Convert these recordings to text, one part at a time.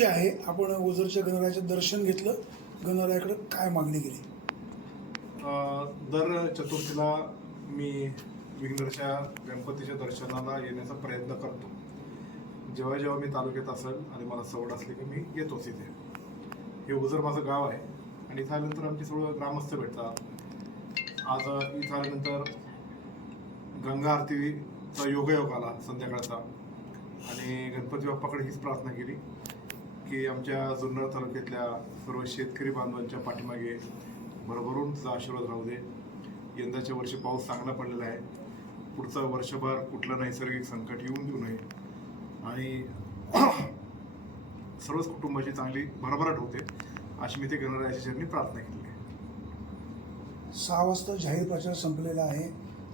चतुर्थी आहे? आपण ओझरच्या गणरायाचं दर्शन घेतलं. गणरायाकडे काय मागणी केली? दर चतुर्थीला मी विघ्नरच्या गणपतीच्या दर्शनाला येण्याचा प्रयत्न करतो. जेव्हा जेव्हा मी तालुक्यात असेल आणि मला सवड असली की मी येतोच इथे. हे ओझर माझं गाव आहे आणि इथं आल्यानंतर आमची सगळं ग्रामस्थ भेटतात. आज इथं आल्यानंतर गंगा आरतीचा योगायोग आला संध्याकाळचा. आणि गणपती बाप्पाकडे हीच प्रार्थना केली. की आमच्या जुन्नर तालुक्यातल्या सर्व शेतकरी बांधवांच्या पाठीमागे भरभरून तुझा आशीर्वाद राहू दे. यंदाच्या वर्षी पाऊस चांगला पडलेला आहे. पुढचं वर्षभर कुठलं नैसर्गिक संकट येऊन देऊ नये. आणि सर्वच कुटुंबाची चांगली भरभराट होते. अशी मी ते गणरायाच्या प्रार्थना केली आहे. सहा वाजता जाहीर प्रचार संपलेला आहे.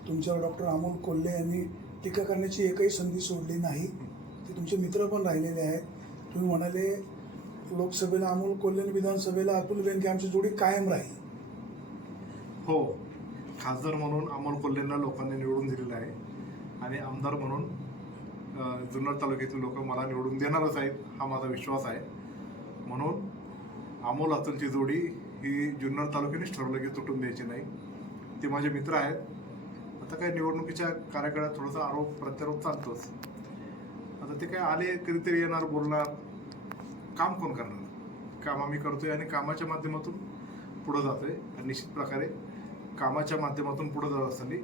तुमच्यावर डॉक्टर अमोल कोल्हे यांनी टीका करण्याची एकही संधी सोडली नाही. ते तुमचे मित्र पण राहिलेले आहेत. तुम्ही म्हणाले लोकसभेला अमोल कोल्हे विधानसभेला अतुल बेनके आमची जोडी कायम राहील. हो. खासदार म्हणून अमोल कोल्हेंना लोकांनी निवडून दिलेलं आहे. आणि आमदार म्हणून जुन्नर तालुक्यातील लोक मला निवडून देणारच आहेत हा माझा विश्वास आहे. म्हणून अमोल अतुलची जोडी ही जुन्नर तालुक्यानेच ठरवलं की तुटून द्यायची नाही. ते माझे मित्र आहेत. आता काय निवडणुकीच्या कार्यकाळात थोडासा आरोप प्रत्यारोप चालतोच. आता ते काय आले कधीतरी येणार बोलणार. काम कोण करणार? काम आम्ही करतोय आणि कामाच्या माध्यमातून पुढं जातोय. आणि निश्चित प्रकारे कामाच्या माध्यमातून पुढे जात असताना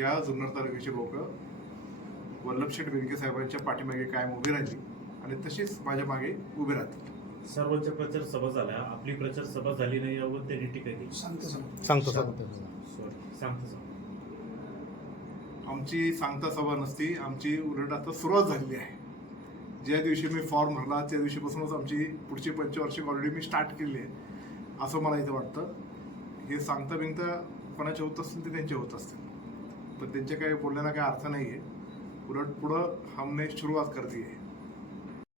या जुन्नर तालुक्याची लोक वल्लभ शेठ बेनके साहेबांच्या पाठीमागे कायम उभी राहिली आणि तशीच माझ्या मागे उभी राहतील. सर्वांच्या प्रचार सभा झाल्या. आपली प्रचार सभा झाली नाही यावर त्यांनी टीका केली. सांगते सांगते. सांगतो सॉरी सांगतो सांगतो. आमची सांगता सभा नसती. आमची उलट आता सुरुवात झालेली आहे. ज्या दिवशी मी फॉर्म भरला त्या दिवशीपासूनच आमची पुढची पंचवार्षिक ऑलरेडी मी स्टार्ट केली आहे असं मला इथं वाटतं. हे सांगता बिंगता कोणाचे होत असतील ते त्यांचे होत असतील. पण त्यांच्या काही बोलण्याला काही अर्थ नाही आहे उलट पुढं हमने सुरुवात करते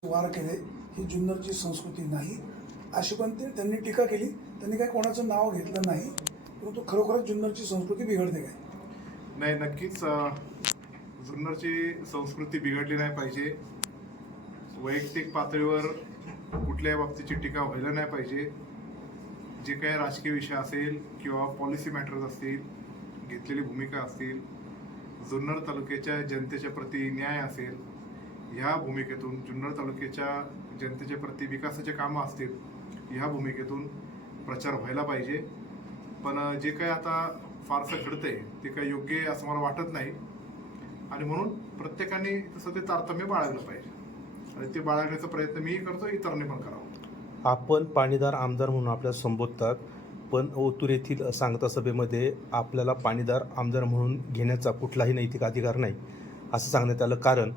वार केले ही जुन्नरची संस्कृती नाही. अशी पण ते त्यांनी टीका केली. त्यांनी काय कोणाचं नाव घेतलं नाही. परंतु खरोखरच जुन्नरची संस्कृती बिघडते काय? नाही नक्कीच जुन्नरची संस्कृती बिघडली नाही पाहिजे. वैयक्तिक पातळीवर कुठल्याही बाबतीची टीका व्हायला नाही पाहिजे. जे काही राजकीय विषय असेल किंवा पॉलिसी मॅटर्स असतील घेतलेली भूमिका असतील जुन्नर तालुक्याच्या जनतेच्या प्रती न्याय असेल ह्या भूमिकेतून जुन्नर तालुक्याच्या जनतेच्या प्रती विकासाचे कामं असतील ह्या भूमिकेतून प्रचार व्हायला पाहिजे. पण जे काही आता फारसं घडतंय ते काही योग्य आहे असं मला वाटत नाही. आणि म्हणून प्रत्येकाने तसं ते तारतम्य बाळगलं पाहिजे. आणि ते बाळगण्याचा प्रयत्न मीही करतो इतरांनी पण करावा. आपण पाणीदार आमदार म्हणून आपल्याला संबोधतात पण ओतूर येथील सांगता सभेमध्ये आपल्याला पाणीदार आमदार म्हणून घेण्याचा कुठलाही नैतिक अधिकार नाही असं सांगण्यात आलं. कारण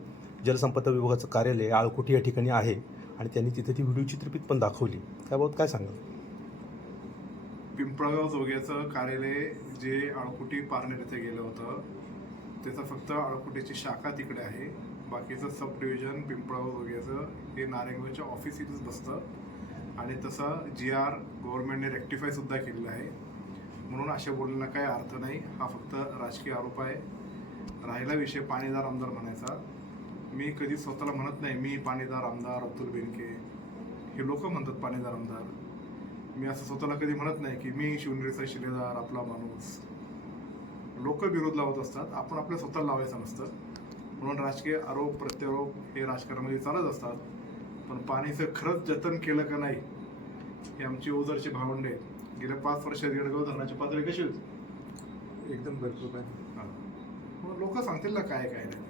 जलसंपदा विभागाचं कार्यालय आळकुटी या ठिकाणी आहे आणि त्यांनी तिथे ती व्हिडिओ चित्रफित पण दाखवली. त्याबाबत काय सांगाल? पिंपळगाव जोग्याचं कार्यालय जे आळकुटी पारनेर येथे गेलं होतं त्याचं फक्त आळकुटीची शाखा तिकडे आहे. बाकीचं सब डिव्हिजन पिंपळगाव वगैरेचं हे नारायणगावच्या ऑफिस इथेच बसतं. आणि तसं जी आर गव्हर्नमेंटने रेक्टिफाय सुद्धा केलेलं आहे. म्हणून अशा बोलण्याला काही अर्थ नाही. हा फक्त राजकीय आरोप आहे. राहिला विषय पाणीदार आमदार म्हणायचा. मी कधी स्वतःला म्हणत नाही मी पाणीदार आमदार अब्दुल बेनके. हे लोक म्हणतात पाणीदार आमदार. मी असं स्वतःला कधी म्हणत नाही की मी शिवनेरीचा शिलेदार आपला माणूस. लोक विरोध लावत असतात. आपण आपल्या स्वतःला लावायचं नसतं. म्हणून राजकीय आरोप प्रत्यारोप हे राजकारणामध्ये चालत असतात. पण पाणीचं खरंच जतन केलं का नाही हे आमची ओझरचे भावंडे आहेत. गेल्या पाच वर्षात येडगाव धरणाची पातळी कशी होती? एकदम भरपूर आहे मग लोक सांगतील ना काय काय नाही.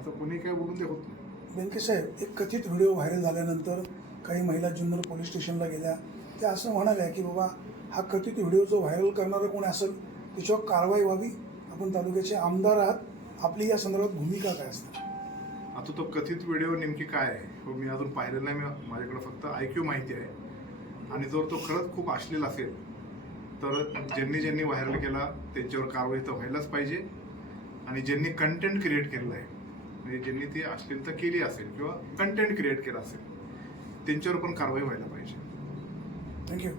असं कोणी काय बोलून ते होत नाही. बेनके साहेब एक कथित व्हिडिओ व्हायरल झाल्यानंतर काही महिला जुन्नर पोलीस स्टेशनला गेल्या. त्या असं म्हणाल्या की बाबा हा कथित व्हिडिओ जो व्हायरल करणारा कोण असेल त्याच्यावर कारवाई व्हावी. आपण तालुक्याचे आमदार आहात. आपली या संदर्भात भूमिका काय असणार आता तो कथित व्हिडिओ नेमकी काय आहे हो मी अजून पाहिलेला नाही मी माझ्याकडे फक्त ऐक्यू माहिती आहे. आणि जर तो खरंच खूप अश्लील असेल तर ज्यांनी ज्यांनी व्हायरल केला त्यांच्यावर कारवाई तर व्हायलाच पाहिजे. आणि ज्यांनी कंटेंट क्रिएट केलेलं आहे म्हणजे ज्यांनी ती अश्लीलता केली असेल किंवा कंटेंट क्रिएट केलं असेल त्यांच्यावर पण कारवाई व्हायला पाहिजे. थँक्यू